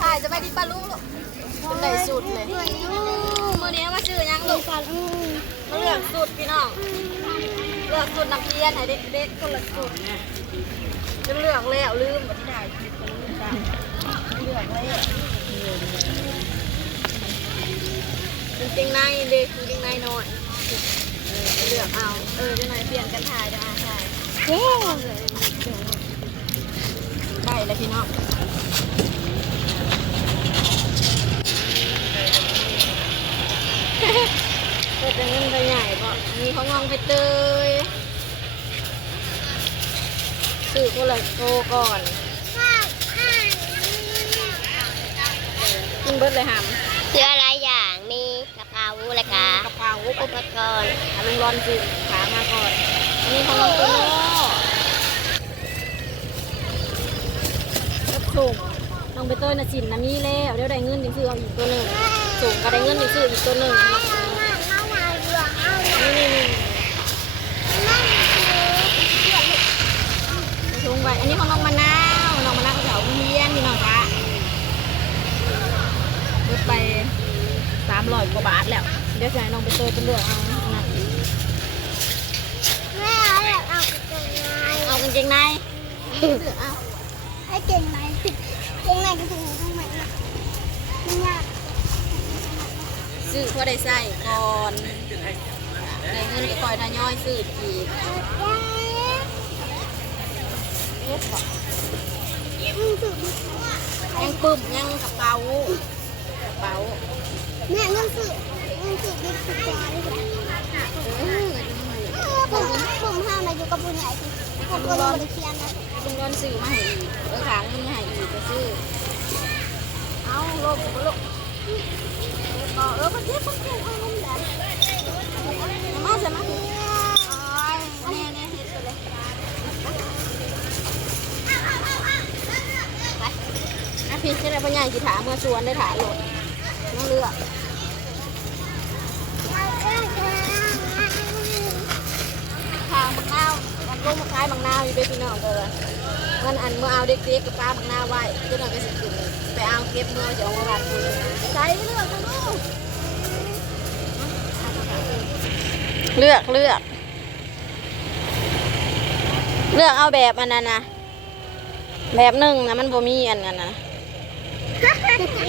ถ่ายจะไปที่ปลาลูกเป็นได้สุดเลยมือนี้มาซื้อยังลูกมาเลือกสุดพี่น้อง เลือกสุดนักเรียนให้เด็กๆคนละสุดจะเลือกแล้วลืมบ่ที่ถ่ายคลิปก็ลืมจ้ะเลือกแล้วจริงๆในเด็กจริงๆในหน้อยเออเลือกเอา เออจะหน่อยเปลี่ยนกันถ่ายจะอาถ่ายได้เลยพี่น้อง เปิดเป็นเงินใบใหญ่ป่ะ มีเขางองไปเตยซื้อคนละโตก่อนกินเบิดเลยหำเสื้อหลายอย่างมีกระเป๋าและกากระเป๋าอุปกรณ์อาลุงรอนซื้อขามาก่อนอันนี้ของน้องโตโน่กับส่งน้องไปเตยน่ะสินนะมีแล้วเดี๋ยวได้เงินจึงซื้อเอาอีกตัวหนึ่งส่งก็ได้เงินจึงซื้ออีกตัวหนึ่งนี่นี่นี่ ถุงไว้อันนี้ของน้องมะนาวน้องมะนาวเขาจะเอาเฮียนพี่น้องคะเบิดไปสามร้อยกว่าบาทแล้ว เดี๋ยวจะให้น้องไปเตยเป็นเลือกเอาอันนั้นเอากางเกงในเลือกเอาให้เก่งไหนเก่งไหนก็ถึงข้างในนะไม่ยากซื้อพอได้ใส่ก่อน ได้เงินก็คอยทยอยซื้ออีกเอ๊ะบยังปึ้มยังกระเป๋ากระเป๋าแม่มึงสุดมึงสุดดิสุดจอเลยค่ะเออผมผมห้ามมายู่กับผู้ใหญ่สิผมก็รู้บริเคียนนะลุงร้อนซื้อมาให้อีกเออขางนี่ให้อีกก็ซื้อเอาลบก็ลบต่อเออมันเจ็บมันเจ็บเอาลมแดดมา ใช่ไหมอ๋อแน่แน่เฮ็ดไปเลยไปอะพี่จะได้ปัญญากี่ถาเมื่อชวนได้ถาโหลดน้องเลือกทางมังนาวมันลงมาขายมังนาวอยู่เด้อพี่น้องเด้อมันอันเมื่อเอาเด็กๆกับป้ามังนาวไว้เจ้าหน่อยก็สิขึ้นไปเอาเก็บเมื่อจะเอามาบ้านคุณใส่เลือกกันลูก เลือกเลือก เลือกเอาแบบอันนั้นนะแบบหนึ่งนะมันบ่มีอันนั้นนะ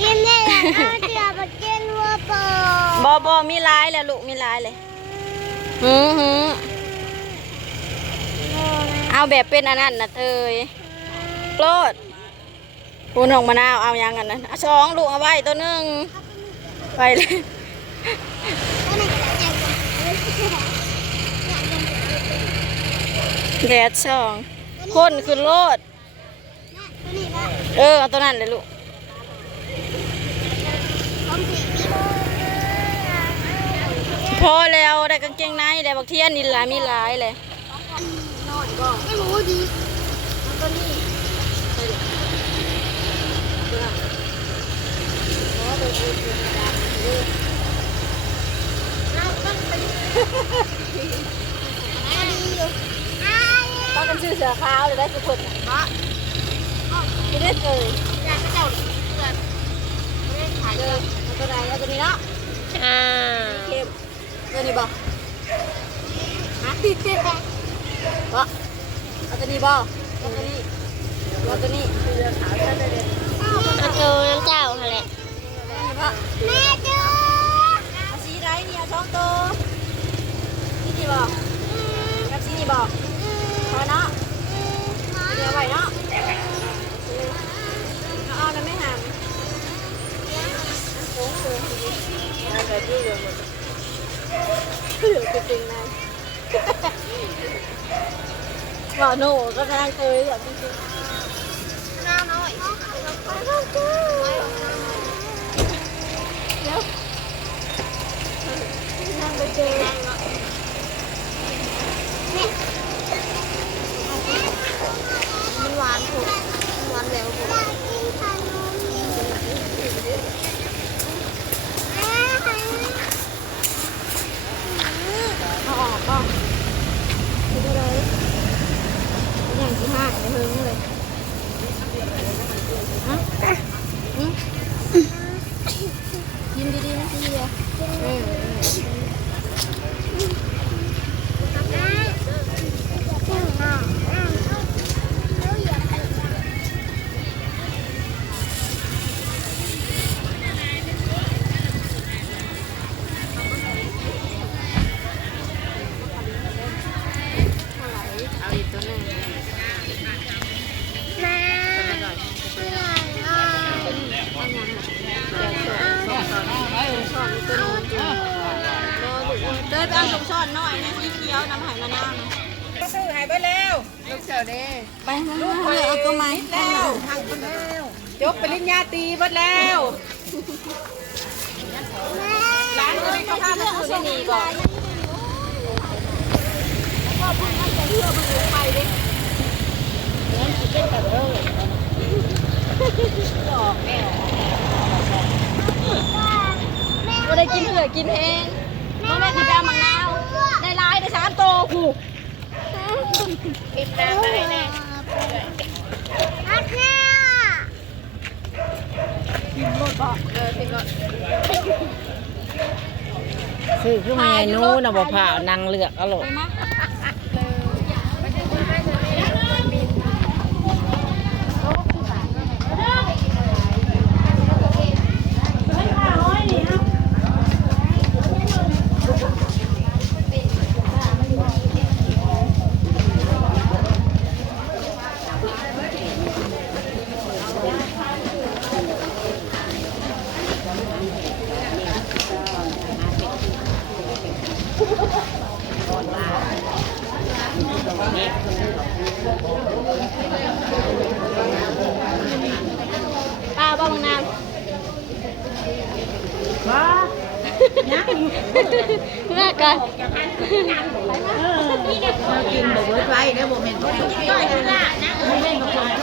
ยินดีเอาเดี๋ยวมาเกนวัวปอบอบอมีลายแล้วลูกมีลายเลยหืมหืมเอาแบบเป็นอันนั้นนะเตยโปรดปูนของมะนาวเอายังกันนะเอาสองลูกเอาไว้ตัวหนึ่งไปเลย ก็ไหนก็ได้ใจ แดดสองคนขึ้นโลด เออเอาตัวนั้นเลยลูกพอแล้วได้กางเกงในได้บักเทียนนี่ละมีหลายเลยน้อยก็ไม่รู้ดีตัวนี้ต้องกัน อเสือขาวเลยได้สุดคนนะไม่ได้เจออยากเจ้าเพื่อนไม่ได้ขายเจอเอาตัวไหนเอาตัวนี้เนาะอ่าเข้มตัวนี้บ่ฮะบ่เอาตัวนี้บ่เอาตัวนี้เอาตัวนี้เสือขาวใช่ไหมเลยเอาตัวน้ำเจ้าค่ะแหละบ่แม่ดูเอา นี้เลยหมดเหลือจริงๆนะบอกหนูก็กำลังเคยอยากจริงๆน้าน้อยเดี๋ยวนั่งไปเจอมันหวานถูกหวานแล้วผม เลยไปเอาชงช่อนหน่อยนะสีเคี้ยวน้ำหายมะนาวซื้อหายไปแล้วลูกเสือเด้ไปลูกเอยเอาตัวไม้แล้วหักไปแล้วจบปริญญาตีหมดแล้วร้านก็ได้เข้าข้ามมาคือนี่ก่อนพ่อพูดนั่นจะเชื่อไปดูไปดินั่นคือเป็นกระเด้อดอกแม่ก็ได้กินเหือกินแห้งแม่ไม่ ปิดน้ำได้แน่อัดแน่ซื้อขึ้นมาไงนู้นน่ะบ่ผ่านางเลือกเอาโล ปมาป้าบ้าบางนาวว้าเมื่อกันกินบ่เบิดไว้เด้อบ่แม่นบ่ได้กินเขา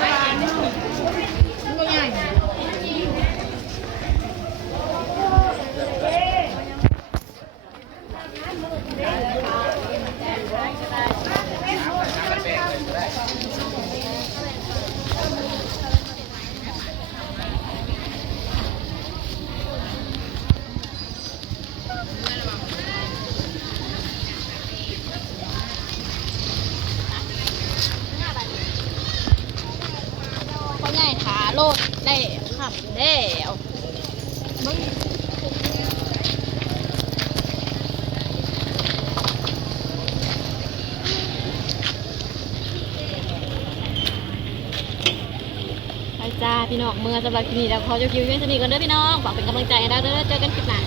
ดได้ขับแล้วมึงไปจ้าพี่น้องเมื่อสำหรับคลิปนี้แล้วพอจะคิว้เท่านี้ก่อนเด้อพี่น้องฝากเป็นกำลังใจให้เราเด้อเจอกันคลิปหน้า